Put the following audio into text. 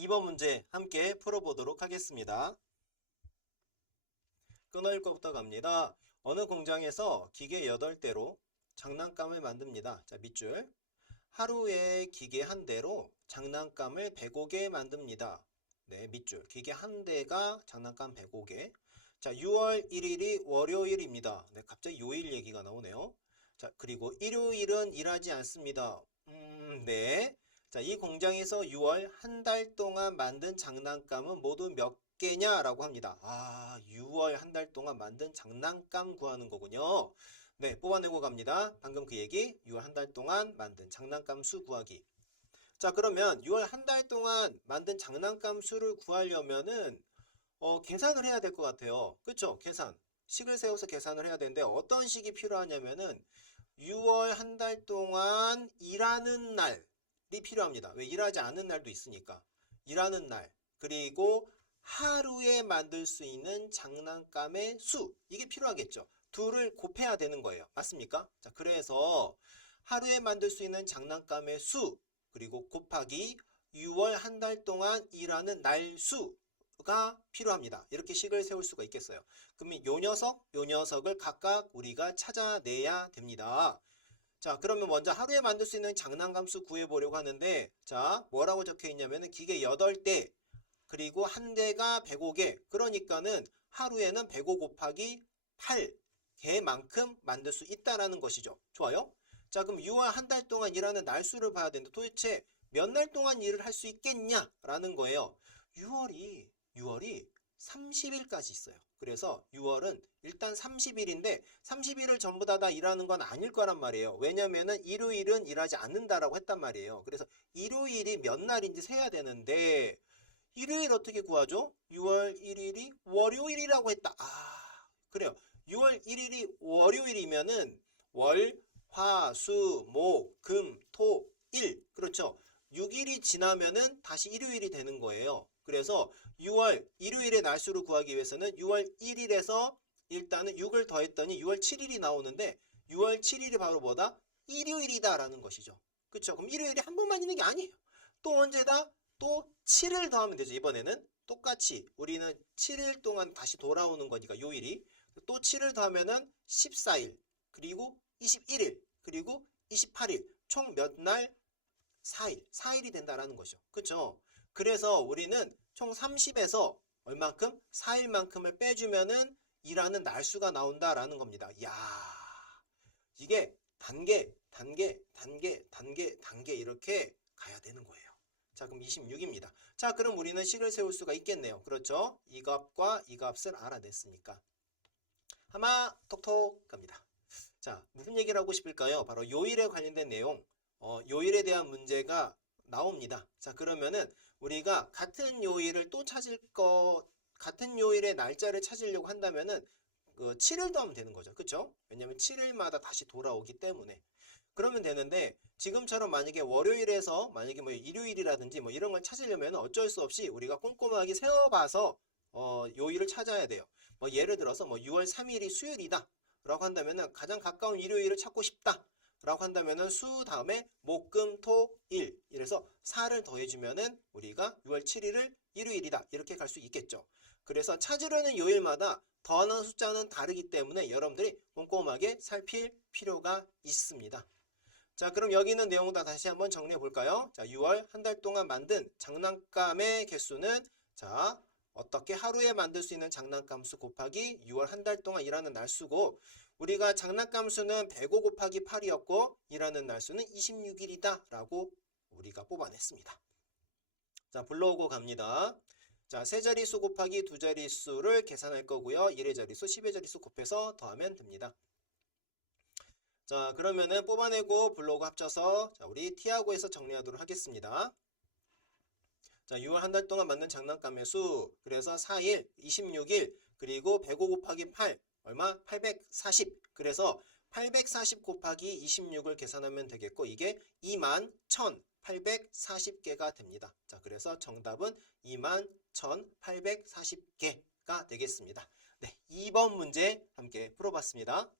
2번 문제 함께 풀어보도록 하겠습니다. 끊어일 거부터 갑니다. 어느 공장에서 기계 8대로 장난감을 만듭니다. 자, 밑줄. 하루에 기계 한 대로 장난감을 105개 만듭니다. 네, 밑줄. 기계 한 대가 장난감 105개. 자, 6월 1일이 월요일입니다. 네, 갑자기 요일 얘기가 나오네요. 자, 그리고 일요일은 일하지 않습니다. 네. 자, 이 공장에서 6월 한 달 동안 만든 장난감은 모두 몇 개냐라고 합니다. 6월 한 달 동안 만든 장난감 구하는 거군요. 네, 뽑아내고 갑니다. 방금 그 얘기, 6월 한 달 동안 만든 장난감 수 구하기. 자, 그러면 6월 한 달 동안 만든 장난감 수를 구하려면은 계산을 해야 될 것 같아요. 그쵸? 계산. 식을 세워서 계산을 해야 되는데 어떤 식이 필요하냐면은 6월 한 달 동안 일하는 날이 필요합니다. 왜? 일하지 않는 날도 있으니까. 일하는 날. 그리고 하루에 만들 수 있는 장난감의 수. 이게 필요하겠죠. 둘을 곱해야 되는 거예요. 맞습니까? 자, 그래서 하루에 만들 수 있는 장난감의 수. 그리고 곱하기 6월 한 달 동안 일하는 날 수가 필요합니다. 이렇게 식을 세울 수가 있겠어요. 그러면 요 녀석을 각각 우리가 찾아내야 됩니다. 자, 그러면 먼저 하루에 만들 수 있는 장난감 수 구해보려고 하는데, 자, 뭐라고 적혀 있냐면은 기계 8대, 그리고 한 대가 105개. 그러니까는 하루에는 105 곱하기 8개만큼 만들 수 있다라는 것이죠. 좋아요? 자, 그럼 6월 한 달 동안 일하는 날수를 봐야 되는데 도대체 몇 날 동안 일을 할 수 있겠냐라는 거예요. 6월이 30일까지 있어요. 그래서 6월은 일단 30일인데 30일을 전부 다 일하는 건 아닐 거란 말이에요. 왜냐면은 일요일은 일하지 않는다라고 했단 말이에요. 그래서 일요일이 몇 날인지 세야 되는데 일요일 어떻게 구하죠? 6월 1일이 월요일이라고 했다. 그래요. 6월 1일이 월요일이면은 월, 화, 수, 목, 금, 토, 일. 그렇죠. 6일이 지나면은 다시 일요일이 되는 거예요. 그래서 6월 일요일의 날수를 구하기 위해서는 6월 1일에서 일단은 6을 더했더니 6월 7일이 나오는데 6월 7일이 바로 뭐다? 일요일이다라는 것이죠. 그렇죠? 그럼 일요일이 한 번만 있는 게 아니에요. 또 언제다? 또 7을 더하면 되죠. 이번에는 똑같이 우리는 7일 동안 다시 돌아오는 거니까 요일이 또 7을 더하면은 14일 그리고 21일 그리고 28일 총 몇 날? 4일이 된다라는 거죠. 그렇죠? 그래서 우리는 총 30에서 얼만큼? 4일만큼을 빼주면은 일하는 날수가 나온다라는 겁니다. 이야, 이게 단계 이렇게 가야 되는 거예요. 자, 그럼 26입니다. 자, 그럼 우리는 식을 세울 수가 있겠네요. 그렇죠? 이 값과 이 값을 알아냈으니까. 하마 톡톡 갑니다. 자, 무슨 얘기를 하고 싶을까요? 바로 요일에 관련된 내용, 요일에 대한 문제가 나옵니다. 자, 그러면은 우리가 같은 요일을 또 같은 요일의 날짜를 찾으려고 한다면은 그 7을 더하면 되는 거죠. 그쵸? 왜냐면 7일마다 다시 돌아오기 때문에. 그러면 되는데 지금처럼 만약에 월요일에서 만약에 뭐 일요일이라든지 뭐 이런 걸 찾으려면 어쩔 수 없이 우리가 꼼꼼하게 세어봐서 요일을 찾아야 돼요. 뭐 예를 들어서 뭐 6월 3일이 수요일이다 라고 한다면은 가장 가까운 일요일을 찾고 싶다 라고 한다면은 수 다음에 목, 금, 토, 일 이래서 4를 더해주면은 우리가 6월 7일을 일요일이다 이렇게 갈 수 있겠죠. 그래서 찾으려는 요일마다 더하는 숫자는 다르기 때문에 여러분들이 꼼꼼하게 살필 필요가 있습니다. 자, 그럼 여기 있는 내용 다 다시 한번 정리해 볼까요? 자, 6월 한 달 동안 만든 장난감의 개수는 자, 어떻게 하루에 만들 수 있는 장난감 수 곱하기 6월 한 달 동안 일하는 날수고 우리가 장난감 수는 105 곱하기 8이었고 일하는 날수는 26일이다 라고 우리가 뽑아냈습니다. 자, 불러오고 갑니다. 자, 세 자릿수 곱하기 두 자릿수를 계산할 거고요. 1의 자릿수, 10의 자릿수 곱해서 더하면 됩니다. 자, 그러면은 뽑아내고 불러오고 합쳐서 자, 우리 T하고 해서 정리하도록 하겠습니다. 자, 6월 한 달 동안 만든 장난감의 수 그래서 4일, 26일 그리고 105 곱하기 8 얼마? 840 그래서 840 곱하기 26을 계산하면 되겠고 이게 21,840개가 됩니다. 자, 그래서 정답은 21,840개가 되겠습니다. 네, 2번 문제 함께 풀어봤습니다.